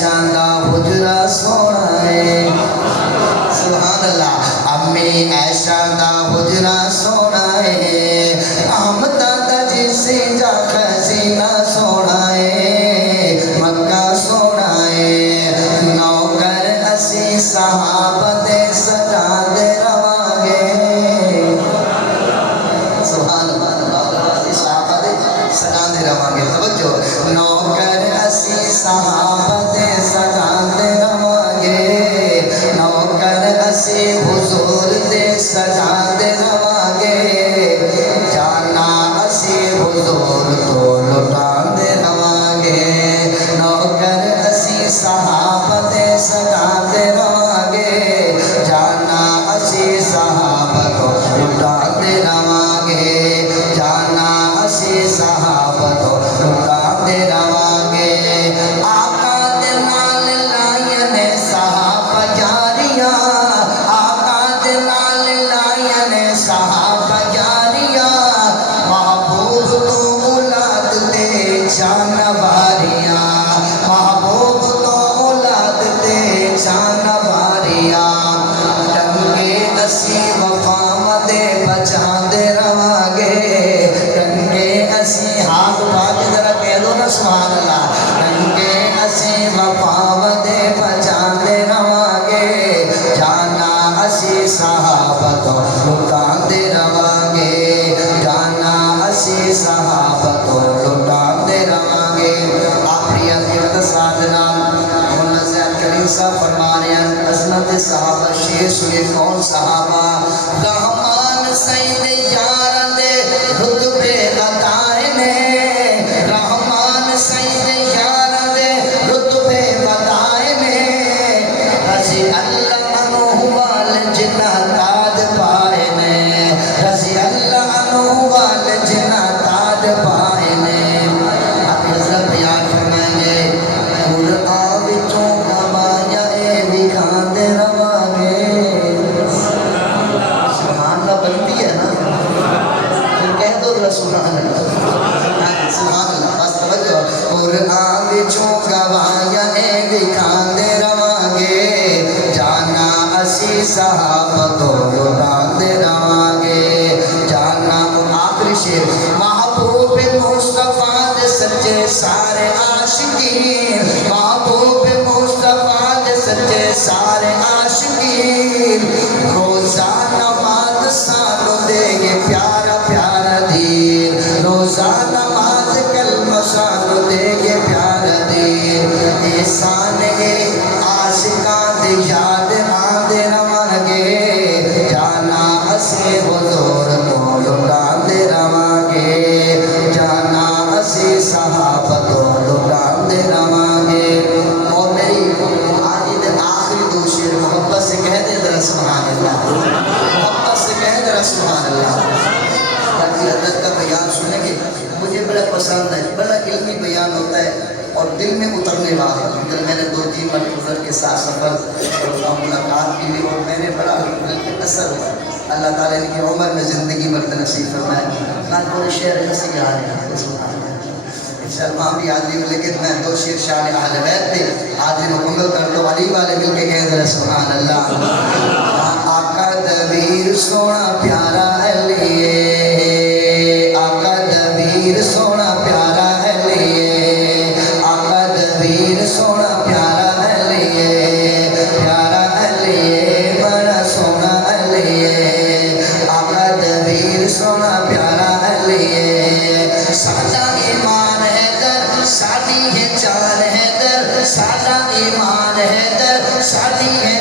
عائشہ دا حجرہ سونا ہے سبحان اللہ امی عائشہ دا حجرہ سونا ہے احمد دا جسے جا خزینہ سونا ہے مکہ سونا ہے نوکر اسی صحابہ دے سجا دے رواگے سبحان اللہ اسی صحابہ دے سجا دے رواگے توجہ نوکر اسی صحابہ دے سجا دے رواگے نوکر اسی حضور دے سجا دے رواگے جانا اسی حضور تو لٹا دے رواگے نوکر اسی صحابہ دے سجا دے رواگے جانا اسی صحابہ تو لٹا دے رواگے جانا اسی صحابہ تو لٹا دے رواگے آقا دے نال لائن صحابہ جاریاں آقا دے نال لائن صحابہ جاریاں محبوب تو اولاد دے جانواریاں محبوب تو اولاد دے جانواریاں ٹنگے اسی وفا دے بچا دے رواگے ٹنگے اسی ہاتھ باج ذرا کہہ دو نا سبحان اللہ ٹنگے اسی وفا دے بچا دے رواگے جانا اسی صحابہ تو لٹا دے رواگے جانا اسی صحابہ تو لٹا دے رواگے آخری عظیمت سادنا منزل کریم صاحب فرما رہے ہیں عظمت صحابہ شیر سنے کون صحابہ رحمان سید یار دے رتبے عطائے نے رحمان سید یار دے رتبے عطائے نے رضی اللہ عنہ وال جنہ تاج پائے نے رضی اللہ عنہ وال جنہ تاج پائے نے آپ حضرت بیان فرمائیں گے قرآن وچوں گوایا اے وکھان دے رواگے سبحان اللہ بنتی ہے نا پھر کہہ دو ذرا سبحان اللہ سبحان اللہ بس توجہ قرآن وچوں گوایا اے وکھان دے رواگے جانا اسی صحابہ تو لٹا دے رواگے جانا آخری شیر محبوب مصطفیٰ دے سچے سارے عاشقین محبوب مصطفیٰ دے سچے سارے عاشقین روزہ نماز سانو دے گے پیارا پیارا دین روزہ نماز کلمہ سانو دے گے پیارا دین احسان عاشقان دے یاد آندے رواگے جانا اسی حضور تو لٹا دے رواگے جانا اسی صحابہ تو لٹا دے رواگے اور میری آج دے آخری دو شیر محبت سے کہہ دے ذرا سبحان اللہ محبت سے کہہ دے ذرا سبحان اللہ تاکہ حضرت کا بیان سنیں گے مجھے بڑا پسند ہے بڑا علمی بیان ہوتا ہے اور دل میں اترنے والا دل میں نے 2-3 مرتبہ کے ساتھ سفر اور ملاقات کی اور میں نے بڑا دل کے اثر ہوا اللہ تعالیٰ نے کی عمر میں زندگی مرد نصیب فرمائے میں پورے شعر ہنسی گا رہے ہیں انشاءاللہ بھی حاضری ہوں لیکن میں 2 شعر شان اہل بیت تھے حاضری مکمل کر دو علی والے مل کے کہہ دے سبحان اللہ آقا دبیر سونا پیارا علیہ آقا دبیر سونا پیارا علیہ آقا دبیر سونا پیارا علیہ پیارا علیہ بڑا سونا علیہ آقا دبیر سونا پیارا علیہ سادہ ایمان ہے در سادی ہے جان ہے در سادہ ایمان ہے در سادی ہے